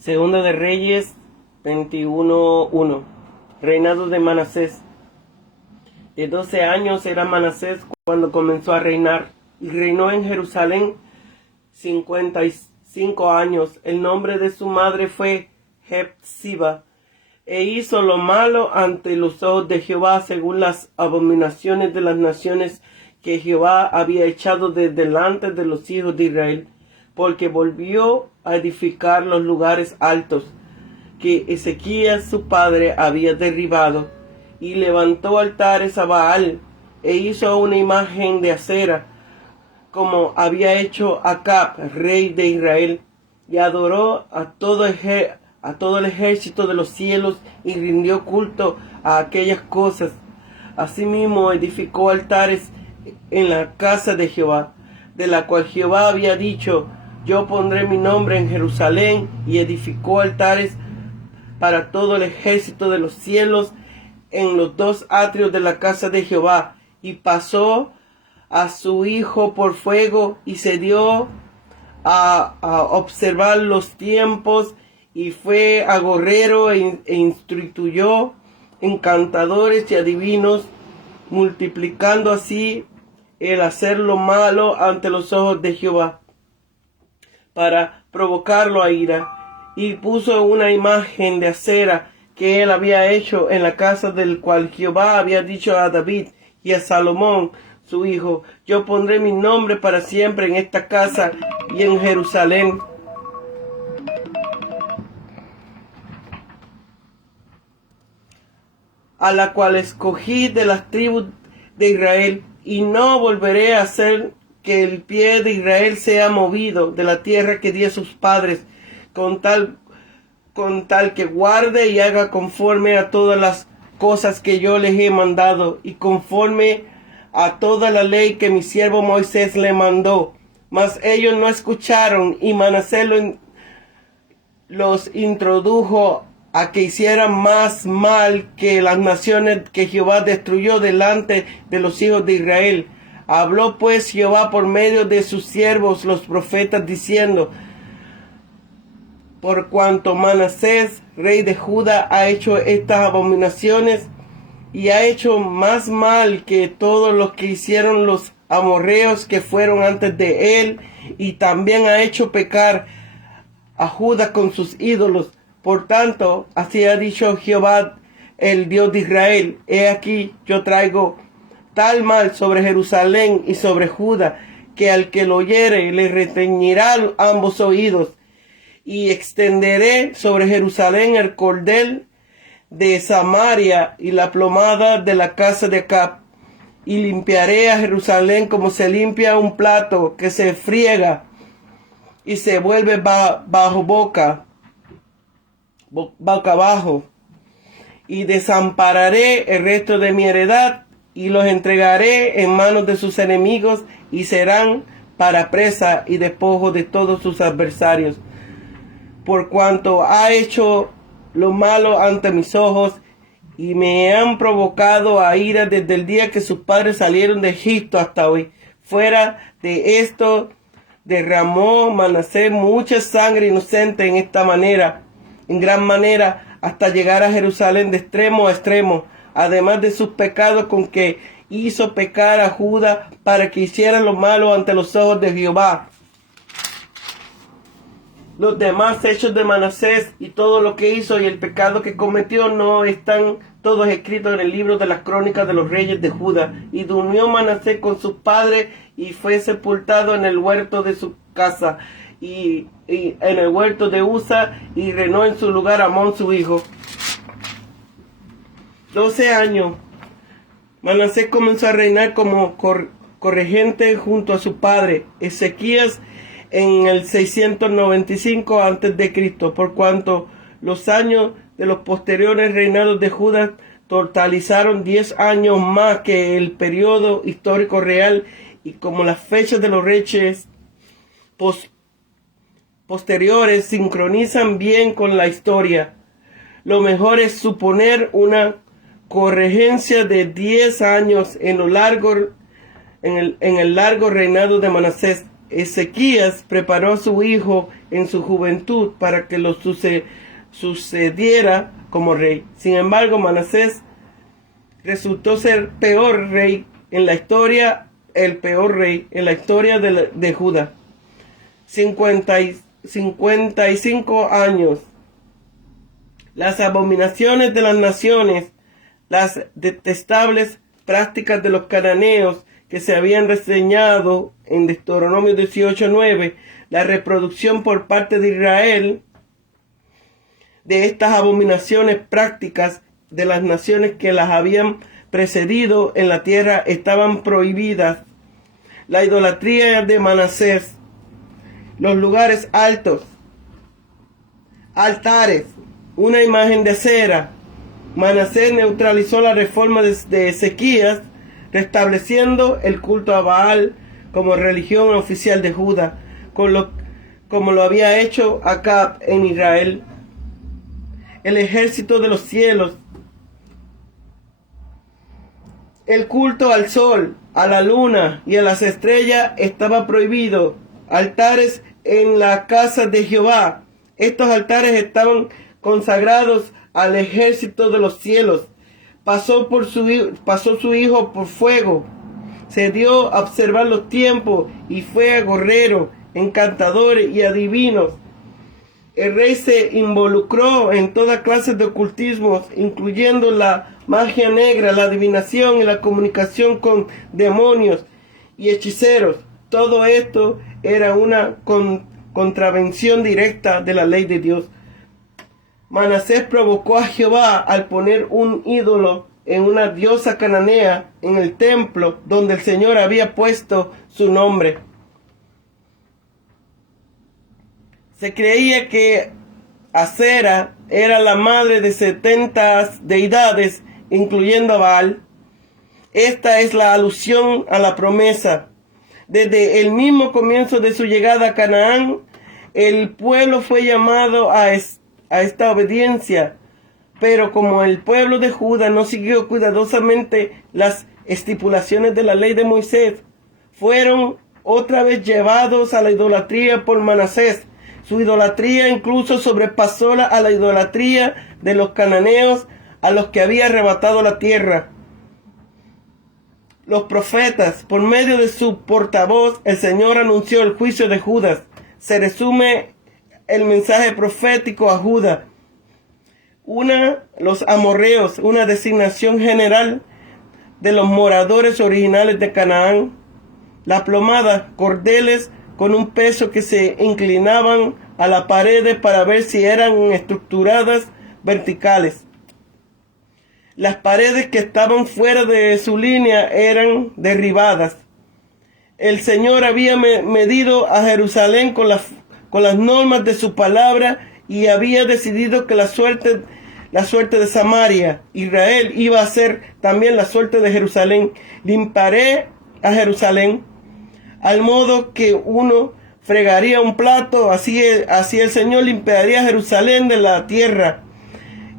Segunda de Reyes 21:1. Reinado de Manasés. De 12 años era Manasés cuando comenzó a reinar, y reinó en Jerusalén 55 años. El nombre de su madre fue Hepsiba, e hizo lo malo ante los ojos de Jehová, según las abominaciones de las naciones que Jehová había echado de delante de los hijos de Israel, porque volvió a edificar los lugares altos que Ezequías su padre había derribado, y levantó altares a Baal, e hizo una imagen de acera, como había hecho Acab, rey de Israel, y adoró a todo el ejército de los cielos, y rindió culto a aquellas cosas. Asimismo edificó altares en la casa de Jehová, de la cual Jehová había dicho: yo pondré mi nombre en Jerusalén, y edificó altares para todo el ejército de los cielos en los dos atrios de la casa de Jehová, y pasó a su hijo por fuego, y se dio a observar los tiempos, y fue agorrero e instituyó encantadores y adivinos, multiplicando así el hacer lo malo ante los ojos de Jehová, para provocarlo a ira. Y puso una imagen de acera que él había hecho en la casa del cual Jehová había dicho a David y a Salomón su hijo: yo pondré mi nombre para siempre en esta casa y en Jerusalén. A la cual escogí de las tribus de Israel, y no volveré a hacer que el pie de Israel sea movido de la tierra que di a sus padres, con tal que guarde y haga conforme a todas las cosas que yo les he mandado, y conforme a toda la ley que mi siervo Moisés le mandó. Mas ellos no escucharon, y Manasés los introdujo a que hicieran más mal que las naciones que Jehová destruyó delante de los hijos de Israel. Habló pues Jehová por medio de sus siervos los profetas, diciendo: por cuanto Manasés, rey de Judá, ha hecho estas abominaciones, y ha hecho más mal que todos los que hicieron los amorreos que fueron antes de él, y también ha hecho pecar a Judá con sus ídolos. Por tanto, así ha dicho Jehová, el Dios de Israel: he aquí, yo traigo tal mal sobre Jerusalén y sobre Judá, que al que lo oyere le retañirá ambos oídos. Y extenderé sobre Jerusalén el cordel de Samaria y la plomada de la casa de Acab, y limpiaré a Jerusalén como se limpia un plato que se friega y se vuelve boca abajo, y desampararé el resto de mi heredad, y los entregaré en manos de sus enemigos, y serán para presa y despojo de todos sus adversarios, por cuanto ha hecho lo malo ante mis ojos, y me han provocado a ira desde el día que sus padres salieron de Egipto hasta hoy. Fuera de esto, derramó Manasés mucha sangre inocente en gran manera, hasta llegar a Jerusalén de extremo a extremo, además de sus pecados con que hizo pecar a Judá para que hiciera lo malo ante los ojos de Jehová. Los demás hechos de Manasés y todo lo que hizo y el pecado que cometió, no están todos escritos en el libro de las crónicas de los reyes de Judá. Y durmió Manasés con sus padres, y fue sepultado en el huerto de su casa, y en el huerto de Uza, y reinó en su lugar Amón su hijo. 12 años. Manasés comenzó a reinar como corregente junto a su padre Ezequías en el 695 a.C., por cuanto los años de los posteriores reinados de Judá totalizaron 10 años más que el periodo histórico real, y como las fechas de los reyes posteriores sincronizan bien con la historia, lo mejor es suponer una corregencia de 10 años en el largo reinado de Manasés. Ezequías preparó a su hijo en su juventud para que lo sucediera como rey. Sin embargo, Manasés resultó ser el peor rey en la historia de Judá. 55 años. Las abominaciones de las naciones, las detestables prácticas de los cananeos que se habían reseñado en Deuteronomio 18:9, la reproducción por parte de Israel de estas abominaciones prácticas de las naciones que las habían precedido en la tierra estaban prohibidas. La idolatría de Manasés, los lugares altos, altares, una imagen de cera. Manasés neutralizó la reforma de Ezequías, restableciendo el culto a Baal como religión oficial de Judá, como lo había hecho Acab en Israel. El ejército de los cielos. El culto al sol, a la luna y a las estrellas estaba prohibido. Altares en la casa de Jehová. Estos altares estaban consagrados al ejército de los cielos. Pasó su hijo por fuego. Se dio a observar los tiempos y fue agorrero, encantador y adivinos. El rey se involucró en toda clase de ocultismos, incluyendo la magia negra, la adivinación y la comunicación con demonios y hechiceros. Todo esto era una contravención directa de la ley de Dios. Manasés provocó a Jehová al poner un ídolo en una diosa cananea en el templo donde el Señor había puesto su nombre. Se creía que Acera era la madre de 70 deidades, incluyendo a Baal. Esta es la alusión a la promesa. Desde el mismo comienzo de su llegada a Canaán, el pueblo fue llamado a esta obediencia, pero como el pueblo de Judá no siguió cuidadosamente las estipulaciones de la ley de Moisés, fueron otra vez llevados a la idolatría por Manasés. Su idolatría incluso sobrepasó a la idolatría de los cananeos a los que había arrebatado la tierra. Los profetas, por medio de su portavoz, el Señor anunció el juicio de Judas. Se resume el mensaje profético a Judá. Los amorreos, una designación general de los moradores originales de Canaán. La plomada, cordeles con un peso que se inclinaban a las paredes para ver si eran estructuradas verticales. Las paredes que estaban fuera de su línea eran derribadas. El Señor había medido a Jerusalén con las normas de su palabra y había decidido que la suerte de Samaria, Israel, iba a ser también la suerte de Jerusalén. Limpiaré a Jerusalén, al modo que uno fregaría un plato, así el Señor limpiaría a Jerusalén de la tierra.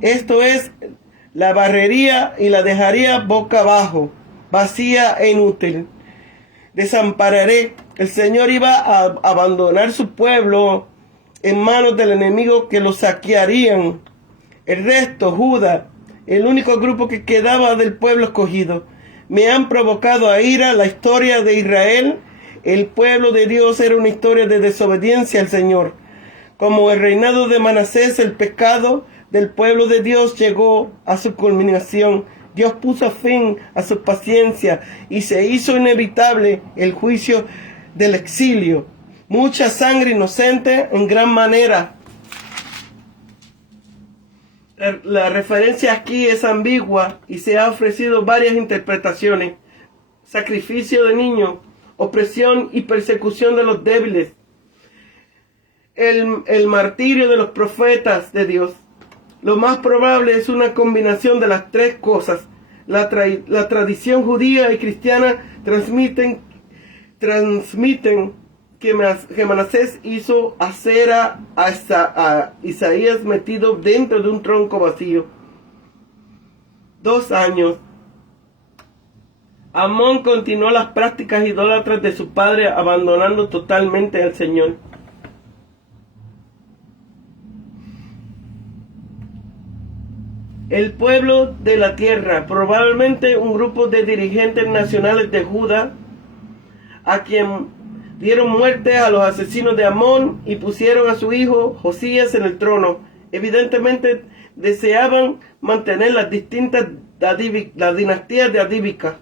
Esto es, la barrería y la dejaría boca abajo, vacía e inútil. Desampararé. El Señor iba a abandonar su pueblo en manos del enemigo que lo saquearían. El resto, Judá, el único grupo que quedaba del pueblo escogido, me han provocado a ira. La historia de Israel, el pueblo de Dios, era una historia de desobediencia al Señor. Como el reinado de Manasés, el pecado del pueblo de Dios llegó a su culminación. Dios puso fin a su paciencia y se hizo inevitable el juicio del exilio. Mucha sangre inocente en gran manera. La referencia aquí es ambigua y se ha ofrecido varias interpretaciones. Sacrificio de niños, opresión y persecución de los débiles, el martirio de los profetas de Dios. Lo más probable es una combinación de las tres cosas. La tradición judía y cristiana transmiten que Manasés hizo acera a Isaías metido dentro de un tronco vacío. 2 años. Amón continuó las prácticas idólatras de su padre, abandonando totalmente al Señor. El pueblo de la tierra, probablemente un grupo de dirigentes nacionales de Judá, a quien dieron muerte a los asesinos de Amón y pusieron a su hijo Josías en el trono. Evidentemente deseaban mantener las distintas las dinastías davídicas.